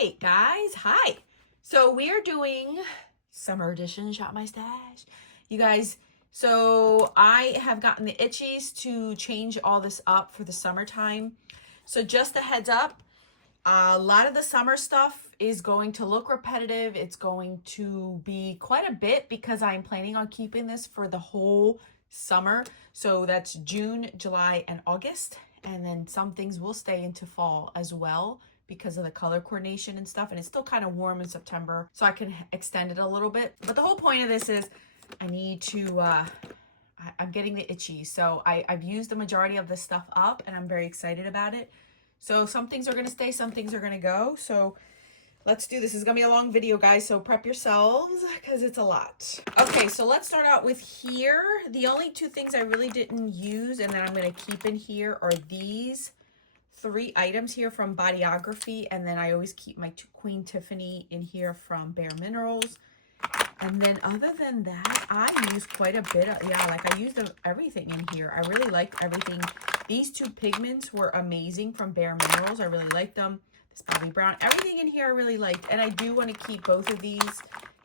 right, guys. Hi. So we are doing summer edition Shop My Stash. You guys, so I have gotten the itchies to change all this up for the summertime. So just a heads up, a lot of the summer stuff is going to look repetitive. It's going to be quite a bit because I'm planning on keeping this for the whole summer. So that's June, July, and August. And then some things will stay into fall as well because of the color coordination and stuff. And it's still kind of warm in September, so I can extend it a little bit. But the whole point of this is I need to, I'm getting the itchy. So I've used the majority of this stuff up and I'm very excited about it. So some things are going to stay, some things are going to go. So let's do this. It's going to be a long video, guys. So prep yourselves because it's a lot. Okay, so let's start out with here. The only two things I really didn't use and that I'm going to keep in here are these 3 items here from Bodyography. And then I always keep my Queen Tiffany in here from Bare Minerals. And then other than that, I use quite a bit of, I used everything in here. I really liked everything. These 2 pigments were amazing from Bare Minerals. I really liked them. This Bobby Brown, everything in here I really liked. And I do want to keep both of these.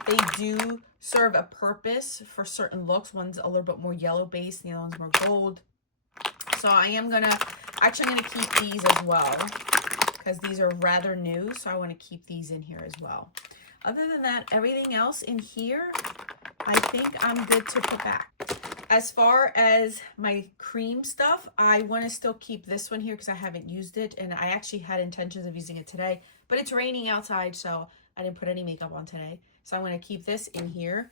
They do serve a purpose for certain looks. One's a little bit more yellow based, and the other one's more gold. So I am actually gonna keep these as well because these are rather new. So I want to keep these in here as well. Other than that, everything else in here, I think I'm good to put back. As far as my cream stuff, I want to still keep this one here because I haven't used it. And I actually had intentions of using it today, but it's raining outside, so I didn't put any makeup on today. So I'm going to keep this in here.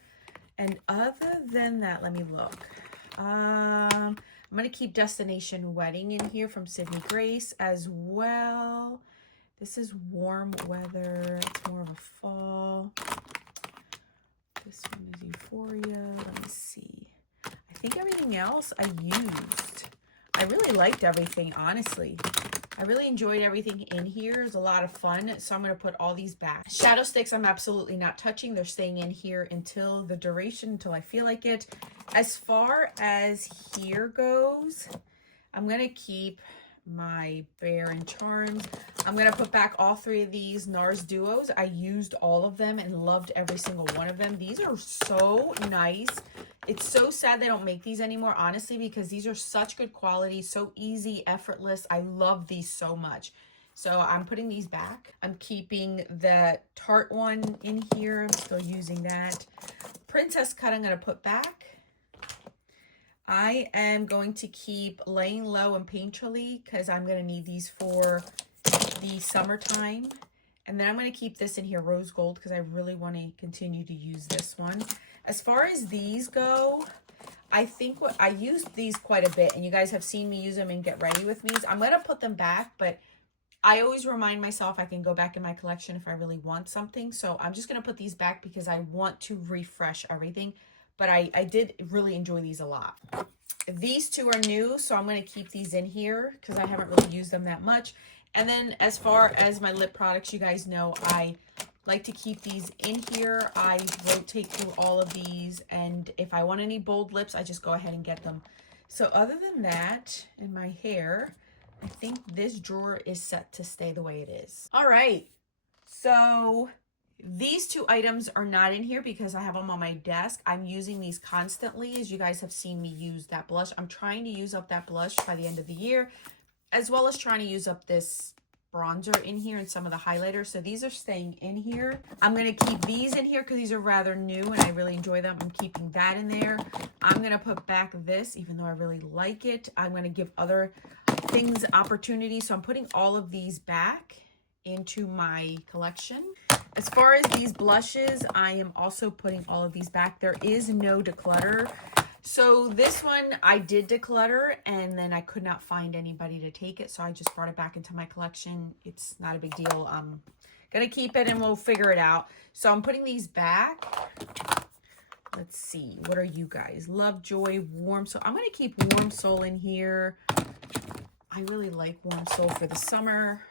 And other than that, let me look. I'm going to keep Destination Wedding in here from Sydney Grace as well. This is warm weather. It's more of a fall. This one is Euphoria. Let me see. I think everything else I used. I really liked everything, honestly. I really enjoyed everything in here. It was a lot of fun. So I'm going to put all these back. Shadow sticks I'm absolutely not touching. They're staying in here until the duration, until I feel like it. As far as here goes, I'm going to keep my Bear and Charms. I'm going to put back all 3 of these NARS Duos. I used all of them and loved every single one of them. These are so nice. It's so sad they don't make these anymore, honestly, because these are such good quality, so easy, effortless. I love these so much. So I'm putting these back. I'm keeping the Tarte one in here. I'm still using that. Princess Cut I'm going to put back. I am going to keep Laying Low and Painterly because I'm going to need these for the summertime. And then I'm going to keep this in here, Rose Gold, because I really want to continue to use this one. As far as these go, I think I used these quite a bit, and you guys have seen me use them and get ready with me. I'm going to put them back, but I always remind myself I can go back in my collection if I really want something. So I'm just going to put these back because I want to refresh everything. But I did really enjoy these a lot. These 2 are new, so I'm going to keep these in here because I haven't really used them that much. And then as far as my lip products, you guys know I like to keep these in here. I rotate through all of these, and if I want any bold lips, I just go ahead and get them. So other than that, in my hair, I think this drawer is set to stay the way it is. All right, so these 2 items are not in here because I have them on my desk. I'm using these constantly, as you guys have seen me use that blush. I'm trying to use up that blush by the end of the year, as well as trying to use up this bronzer in here and some of the highlighters. So these are staying in here. I'm going to keep these in here because these are rather new and I really enjoy them. I'm keeping that in there. I'm going to put back this, even though I really like it. I'm going to give other things opportunity. So I'm putting all of these back into my collection. As far as these blushes, I am also putting all of these back. There is no declutter. So this one I did declutter and then I could not find anybody to take it. So I just brought it back into my collection. It's not a big deal. I'm going to keep it and we'll figure it out. So I'm putting these back. Let's see. What are you guys? Love, Joy, Warm Soul. I'm going to keep Warm Soul in here. I really like Warm Soul for the summer.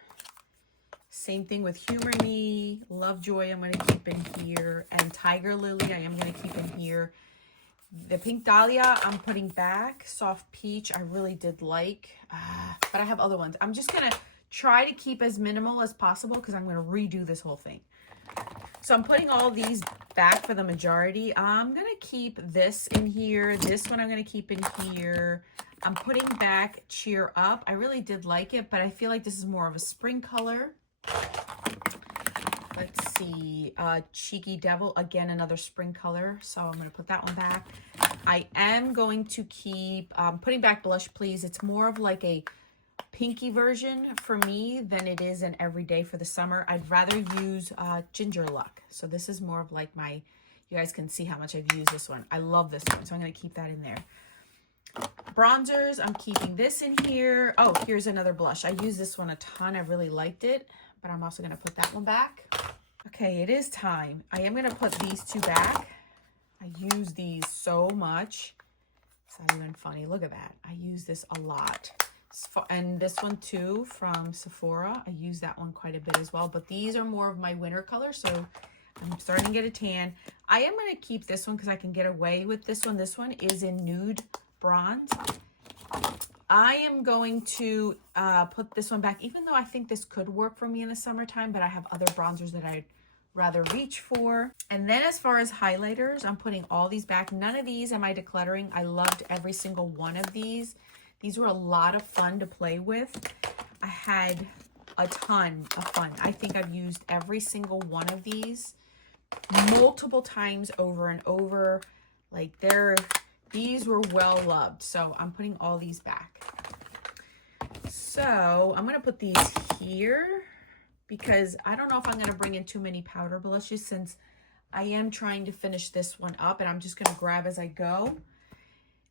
Same thing with Humor Me. Lovejoy I'm going to keep in here. And Tiger Lily I am going to keep in here. The Pink Dahlia I'm putting back. Soft Peach I really did like. But I have other ones. I'm just going to try to keep as minimal as possible because I'm going to redo this whole thing. So I'm putting all these back for the majority. I'm going to keep this in here. This one I'm going to keep in here. I'm putting back Cheer Up. I really did like it, but I feel like this is more of a spring color. Let's see, Cheeky Devil, again, another spring color. So I'm going to put that one back. I am going to keep putting back Blush Please. It's more of like a pinky version for me than it is an everyday for the summer. I'd rather use Ginger Luck. So this is more of like my, you guys can see how much I've used this one. I love this one, so I'm going to keep that in there. Bronzers, I'm keeping this in here. Oh, here's another blush. I use this one a ton. I really liked it, but I'm also going to put that one back. Okay, it is time. I am going to put these two back. I use these so much. It's not even funny. Look at that. I use this a lot. And this one too from Sephora. I use that one quite a bit as well. But these are more of my winter color, so I'm starting to get a tan. I am going to keep this one because I can get away with this one. This one is in Nude Bronze. I am going to put this one back, even though I think this could work for me in the summertime, but I have other bronzers that I'd rather reach for. And then as far as highlighters, I'm putting all these back. None of these am I decluttering. I loved every single one of these. These were a lot of fun to play with. I had a ton of fun. I think I've used every single one of these multiple times over and over. Like these were well loved. So I'm putting all these back. So I'm going to put these here because I don't know if I'm going to bring in too many powder blushes since I am trying to finish this one up, and I'm just going to grab as I go.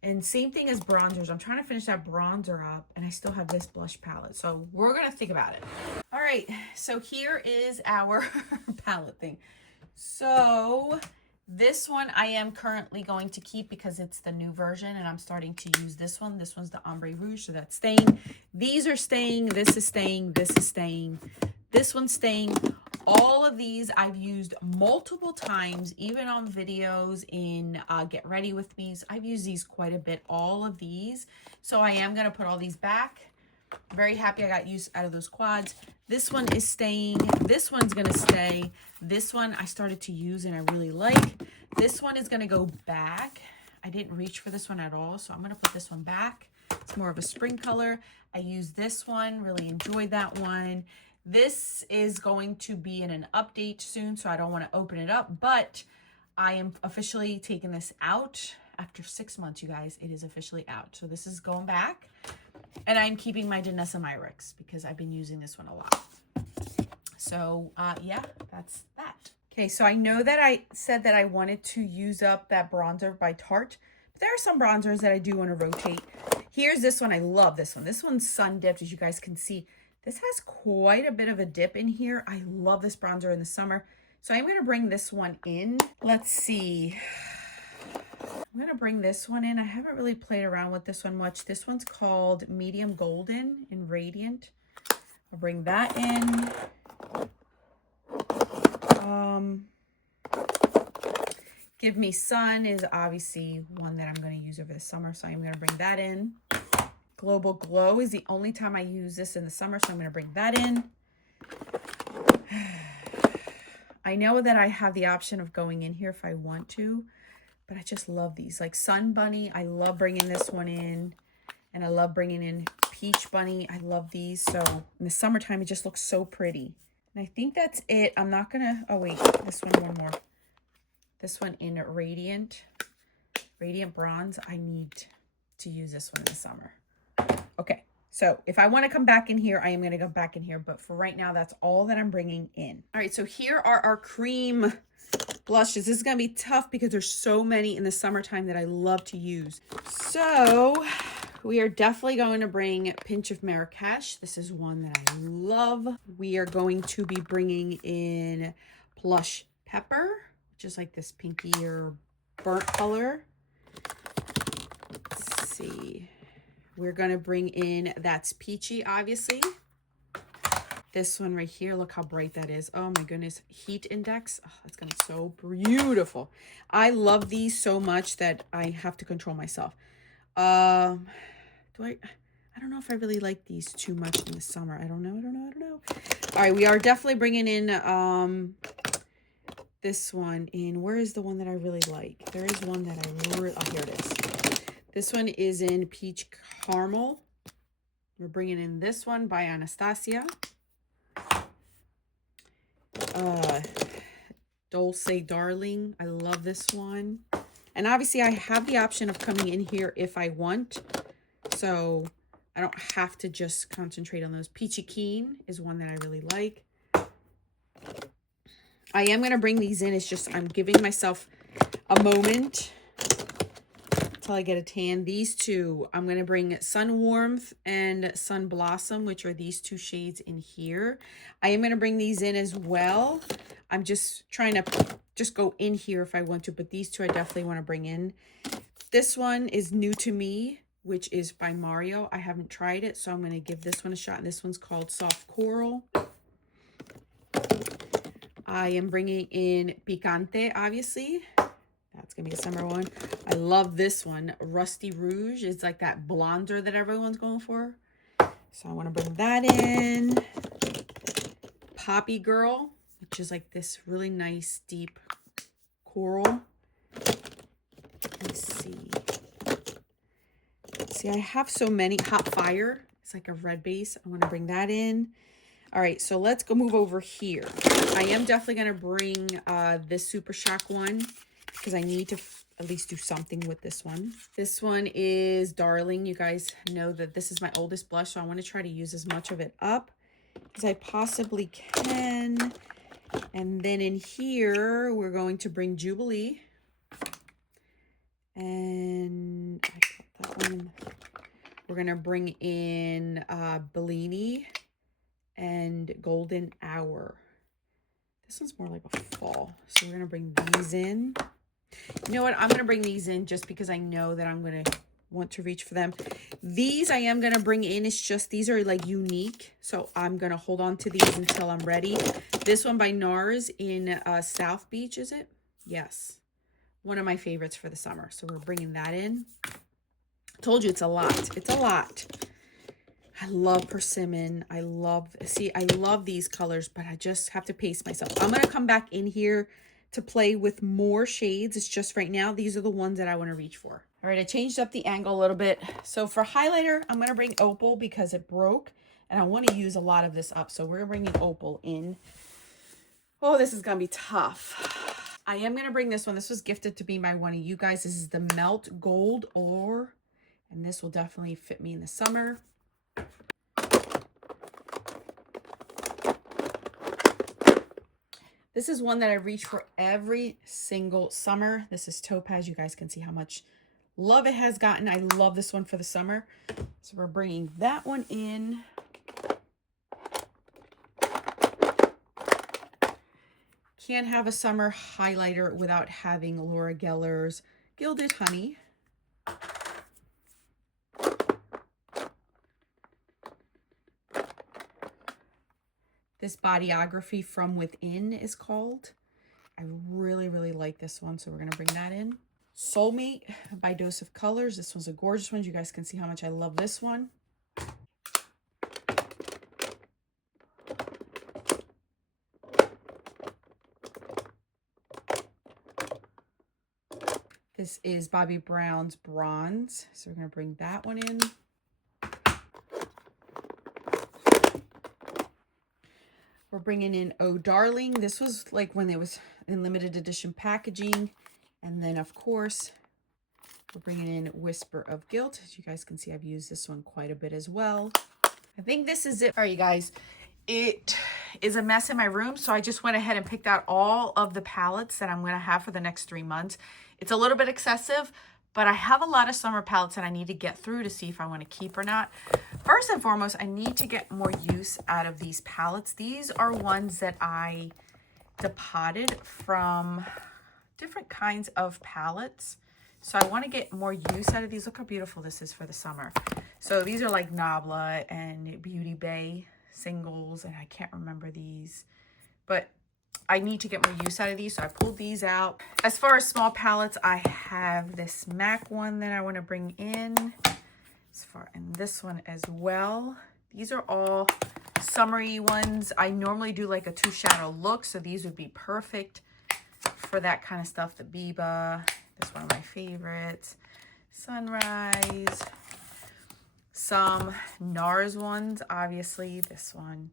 And same thing as bronzers. I'm trying to finish that bronzer up, and I still have this blush palette. So we're going to think about it. All right. So here is our palette thing. So this one I am currently going to keep because it's the new version, and I'm starting to use this one. This one's the Ombre Rouge, so that's staying. These are staying. This is staying. This is staying. This one's staying. All of these I've used multiple times, even on videos in Get Ready With Me's. I've used these quite a bit, all of these. So I am going to put all these back. Very happy I got use out of those quads. This one is staying. This one's going to stay. This one I started to use and I really like. This one is going to go back. I didn't reach for this one at all, so I'm going to put this one back. It's more of a spring color. I used this one, really enjoyed that one. This is going to be in an update soon, so I don't want to open it up, but I am officially taking this out. After 6 months, you guys, it is officially out. So this is going back, and I'm keeping my Danessa Myricks because I've been using this one a lot. So yeah, that's that. Okay, so I know that I said that I wanted to use up that bronzer by Tarte, but there are some bronzers that I do want to rotate. Here's this one. I love this one. This one's sun dipped, as you guys can see. This has quite a bit of a dip in here. I love this bronzer in the summer. So I'm going to bring this one in. Let's see. I'm going to bring this one in. I haven't really played around with this one much. This one's called Medium Golden in Radiant. I'll bring that in. Give Me Sun is obviously one that I'm going to use over the summer. So I'm going to bring that in. Global Glow is the only time I use this in the summer, so I'm going to bring that in. I know that I have the option of going in here if I want to, but I just love these. Like Sun Bunny, I love bringing this one in, and I love bringing in Peach Bunny. I love these. So in the summertime, it just looks so pretty. And I think that's it. I'm not going to, oh wait, this one more. This one in Radiant Bronze. I need to use this one in the summer. Okay, so if I want to come back in here, I am going to go back in here. But for right now, that's all that I'm bringing in. All right, so here are our cream blushes. This is going to be tough because there's so many in the summertime that I love to use. So we are definitely going to bring Pinch of Marrakesh. This is one that I love. We are going to be bringing in Plush Pepper, which is like this pinky or burnt color. Let's see. We're going to bring in That's Peachy, obviously. This one right here, look how bright that is. Oh my goodness. Heat Index. Oh, that's going to be so beautiful. I love these so much that I have to control myself. I I don't know if I really like these too much in the summer. I don't know. All right, we are definitely bringing in this one in. Where is the one that I really like? There is one that I really, oh, here it is. This one is in Peach Caramel. We're bringing in this one by Anastasia. Dulce Darling. I love this one. And obviously I have the option of coming in here if I want. So I don't have to just concentrate on those. Peachy Keen is one that I really like. I am going to bring these in. It's just I'm giving myself a moment until I get a tan. These two, I'm going to bring Sun Warmth and Sun Blossom, which are these two shades in here. I am going to bring these in as well. I'm just trying to just go in here if I want to, but these two I definitely want to bring in. This one is new to me, which is by Mario. I haven't tried it, so I'm going to give this one a shot. This one's called Soft Coral. I am bringing in Picante, obviously. That's going to be a summer one. I love this one, Rusty Rouge. It's like that blonder that everyone's going for. So I want to bring that in. Poppy Girl, which is like this really nice, deep coral. Let's see. See, I have so many. Hot Fire. It's like a red base. I want to bring that in. All right, so let's go move over here. I am definitely going to bring this Super Shock one because I need to at least do something with this one. This one is Darling. You guys know that this is my oldest blush, so I want to try to use as much of it up as I possibly can. And then in here, we're going to bring Jubilee. And I put that one. We're going to bring in Bellini and Golden Hour. This one's more like a fall. So we're going to bring these in. You know what? I'm going to bring these in just because I know that I'm going to want to reach for them. These I am going to bring in. It's just these are like unique. So I'm going to hold on to these until I'm ready. This one by NARS in South Beach, is it? Yes. One of my favorites for the summer. So we're bringing that in. I told you it's a lot. It's a lot. I love persimmon. I love these colors, but I just have to pace myself. I'm going to come back in here to play with more shades. It's just right now, these are the ones that I want to reach for. All right, I changed up the angle a little bit. So for highlighter, I'm going to bring Opal because it broke, and I want to use a lot of this up. So we're bringing Opal in. Oh, this is going to be tough. I am going to bring this one. This was gifted to me by one of you guys. This is the Melt Gold Ore, and this will definitely fit me in the summer. This is one that I reach for every single summer. This is Topaz. You guys can see how much love it has gotten. I love this one for the summer. So we're bringing that one in. Can't have a summer highlighter without having Laura Geller's Gilded Honey. This Bodyography From Within is called. I really, really like this one, so we're going to bring that in. Soulmate by Dose of Colors. This one's a gorgeous one. You guys can see how much I love this one. This is Bobbi Brown's Bronze, so we're going to bring that one in. We're bringing in Oh Darling. This was like when it was in limited edition packaging. And then, of course, we're bringing in Whisper of Guilt. As you guys can see, I've used this one quite a bit as well. I think this is it. All right, you guys. It is a mess in my room, so I just went ahead and picked out all of the palettes that I'm going to have for the next 3 months. It's a little bit excessive, but I have a lot of summer palettes that I need to get through to see if I want to keep or not. First and foremost, I need to get more use out of these palettes. These are ones that I depotted from different kinds of palettes. So I want to get more use out of these. Look how beautiful this is for the summer. So these are like Nabla and Beauty Bay singles, and I can't remember these, but I need to get more use out of these, so I pulled these out. As far as small palettes, I have this MAC one that I want to bring in. And this one as well. These are all summery ones. I normally do like a 2 shadow look, so these would be perfect for that kind of stuff. The Biba, this one of my favorites. Sunrise. Some NARS ones, obviously. This one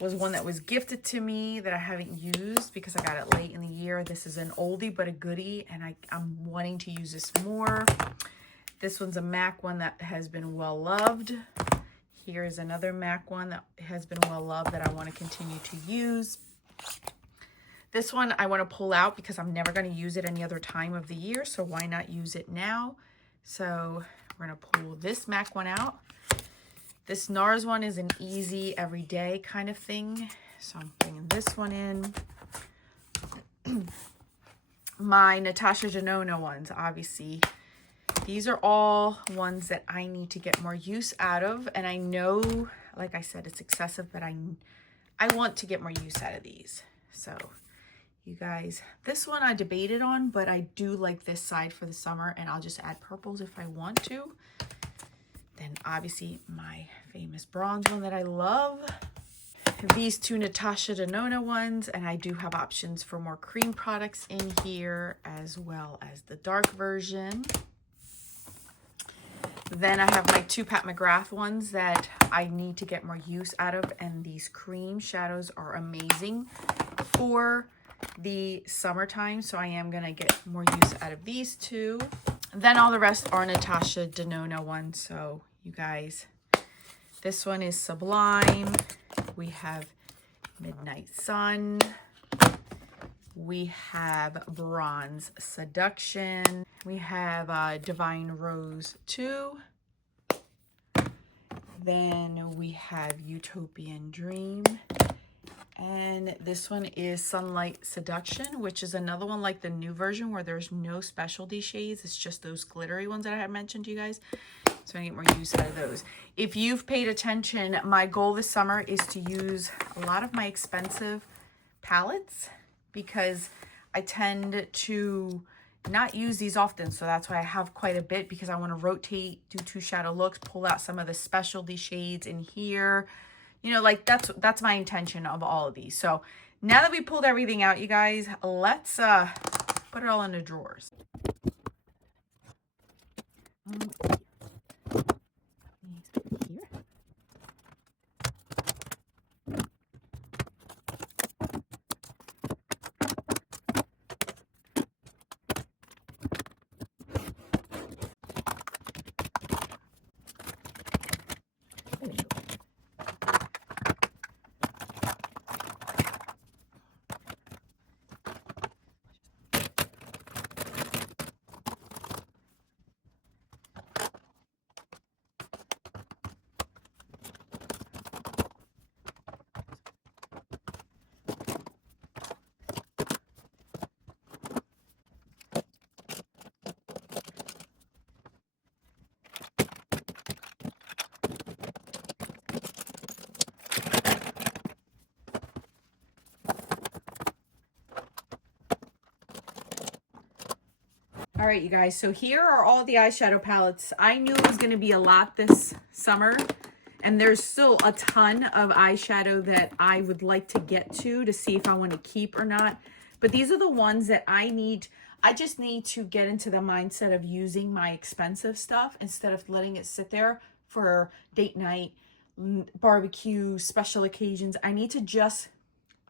was one that was gifted to me that I haven't used because I got it late in the year. This is an oldie but a goodie, and I'm wanting to use this more. This one's a MAC one that has been well loved. Here's another MAC one that has been well loved that I want to continue to use. This one I want to pull out because I'm never going to use it any other time of the year, so why not use it now? So we're going to pull this MAC one out. This NARS one is an easy everyday kind of thing, so I'm bringing this one in. My Natasha Denona ones, obviously. These are all ones that I need to get more use out of, and I know, like I said, it's excessive, but I want to get more use out of these. So you guys, this one I debated on, but I do like this side for the summer, and I'll just add purples if I want to. Then obviously my famous bronze one that I love. These 2 Natasha Denona ones, and I do have options for more cream products in here as well as the dark version. Then I have my 2 Pat McGrath ones that I need to get more use out of, and these cream shadows are amazing for the summertime, so I am going to get more use out of these 2. Then all the rest are Natasha Denona ones, so you guys, this one is Sublime. We have Midnight Sun. We have Bronze Seduction. We have Divine Rose 2. Then we have Utopian Dream. And this one is Sunlight Seduction, which is another one like the new version where there's no specialty shades. It's just those glittery ones that I had mentioned to you guys. So I get more use out of those. If you've paid attention, my goal this summer is to use a lot of my expensive palettes because I tend to not use these often. So that's why I have quite a bit, because I want to rotate, do 2 shadow looks, pull out some of the specialty shades in here. You know, like that's my intention of all of these. So now that we pulled everything out, you guys, let's put it all in the drawers. All right, you guys, so here are all the eyeshadow palettes. I knew it was going to be a lot this summer, and there's still a ton of eyeshadow that I would like to get to see if I want to keep or not. But these are the ones that I need. I just need to get into the mindset of using my expensive stuff instead of letting it sit there for date night, barbecue, special occasions. I need to just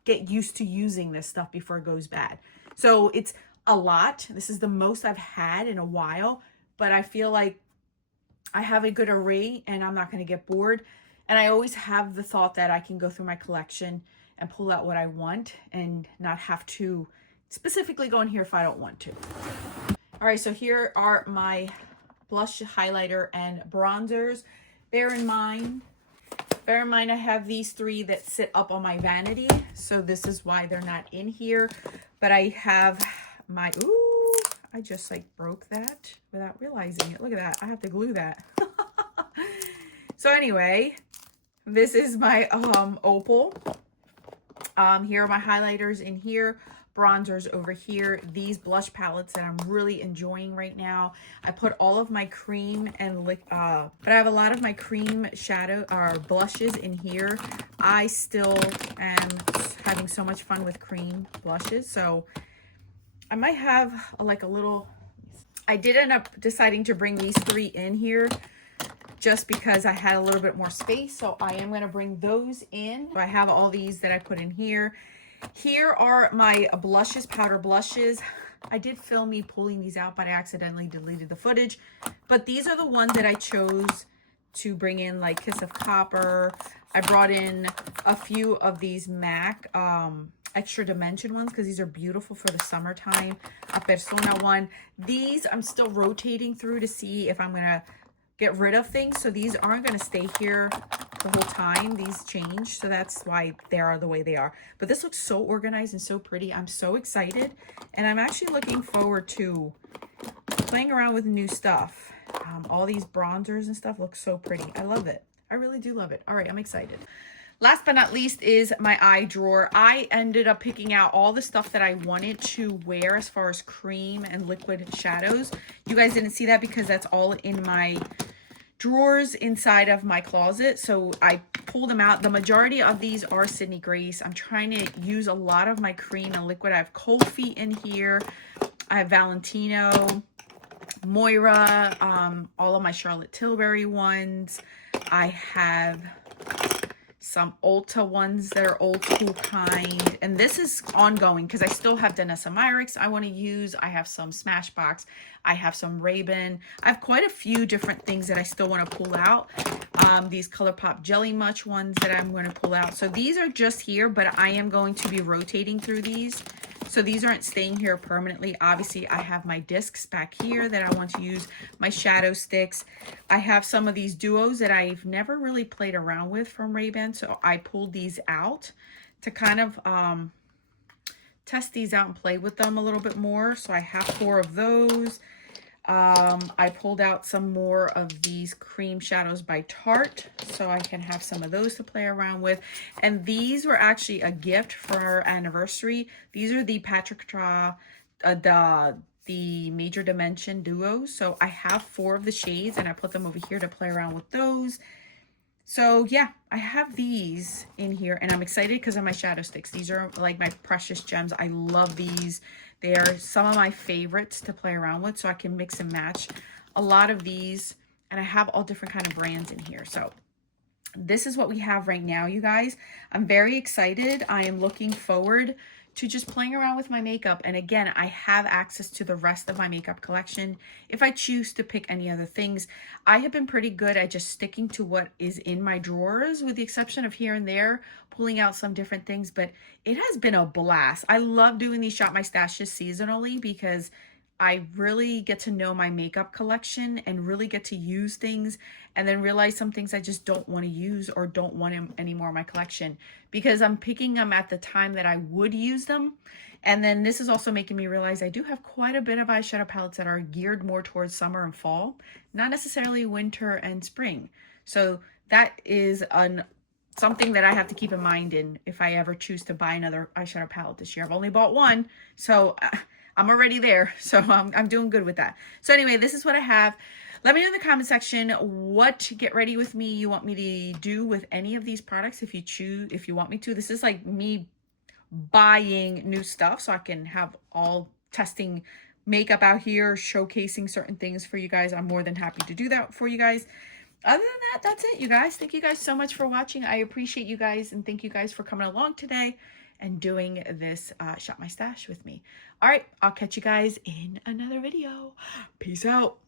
get used to using this stuff before it goes bad. So it's a lot. This is the most I've had in a while, but I feel like I have a good array and I'm not going to get bored. And I always have the thought that I can go through my collection and pull out what I want and not have to specifically go in here if I don't want to. All right, so here are my blush, highlighter, and bronzers. Bear in mind I have these 3 that sit up on my vanity, so this is why they're not in here. But I have my, ooh, I just like broke that without realizing it. Look at that. I have to glue that. So anyway, this is my opal. Here are my highlighters in here, bronzers over here, these blush palettes that I'm really enjoying right now. I put all of my cream and but I have a lot of my cream shadow or blushes in here. I still am having so much fun with cream blushes, so I might have like a little, I did end up deciding to bring these 3 in here just because I had a little bit more space. So I am going to bring those in. I have all these that I put in here. Here are my blushes, powder blushes. I did film me pulling these out, but I accidentally deleted the footage. But these are the ones that I chose to bring in, like Kiss of Copper. I brought in a few of these MAC extra dimension ones because these are beautiful for the summertime. A Persona one. These I'm still rotating through to see if I'm going to get rid of things. So these aren't going to stay here the whole time. These change, so that's why they are the way they are. But this looks so organized and so pretty. I'm so excited, and I'm actually looking forward to playing around with new stuff. All these bronzers and stuff look so pretty. I love it. I really do love it. All right, I'm excited. Last but not least is my eye drawer. I ended up picking out all the stuff that I wanted to wear as far as cream and liquid shadows. You guys didn't see that because that's all in my drawers inside of my closet. So I pulled them out. The majority of these are Sydney Grace. I'm trying to use a lot of my cream and liquid. I have Cold Feet in here. I have Valentino, Moira, all of my Charlotte Tilbury ones. I have some Ulta ones that are old school kind, and this is ongoing because I still have Danessa Myricks I want to use. I have some Smashbox, I have some Ray-Ban. I have quite a few different things that I still want to pull out. These ColourPop Jelly Much ones that I'm going to pull out. So these are just here, but I am going to be rotating through these. So these aren't staying here permanently. Obviously, I have my discs back here that I want to use, my shadow sticks. I have some of these duos that I've never really played around with from Ray-Ban. So I pulled these out to kind of test these out and play with them a little bit more. So I have 4 of those. I pulled out some more of these cream shadows by Tarte, so I can have some of those to play around with. And these were actually a gift for our anniversary. These are the Patrick Tra, the Major Dimension duos. So I have 4 of the shades, and I put them over here to play around with those. So yeah, I have these in here, and I'm excited because of my shadow sticks. These are like my precious gems. I love these. They are some of my favorites to play around with, so I can mix and match a lot of these, and I have all different kind of brands in here. So this is what we have right now, you guys. I'm very excited. I am looking forward to just playing around with my makeup. And again, I have access to the rest of my makeup collection if I choose to pick any other things. I have been pretty good at just sticking to what is in my drawers, with the exception of here and there pulling out some different things, but it has been a blast. I love doing these Shop My Stashes seasonally because I really get to know my makeup collection and really get to use things, and then realize some things I just don't want to use or don't want anymore in my collection because I'm picking them at the time that I would use them. And then this is also making me realize I do have quite a bit of eyeshadow palettes that are geared more towards summer and fall, not necessarily winter and spring. So that is something that I have to keep in mind if I ever choose to buy another eyeshadow palette this year. I've only bought one, so I'm already there, so I'm doing good with that. So anyway, this is what I have. Let me know in the comment section what get ready with me you want me to do with any of these products if you want me to. This is like me buying new stuff so I can have all testing makeup out here, showcasing certain things for you guys. I'm more than happy to do that for you guys. Other than that, that's it, you guys. Thank you guys so much for watching. I appreciate you guys, and thank you guys for coming along today and doing this Shop My Stash with me. All right, I'll catch you guys in another video. Peace out.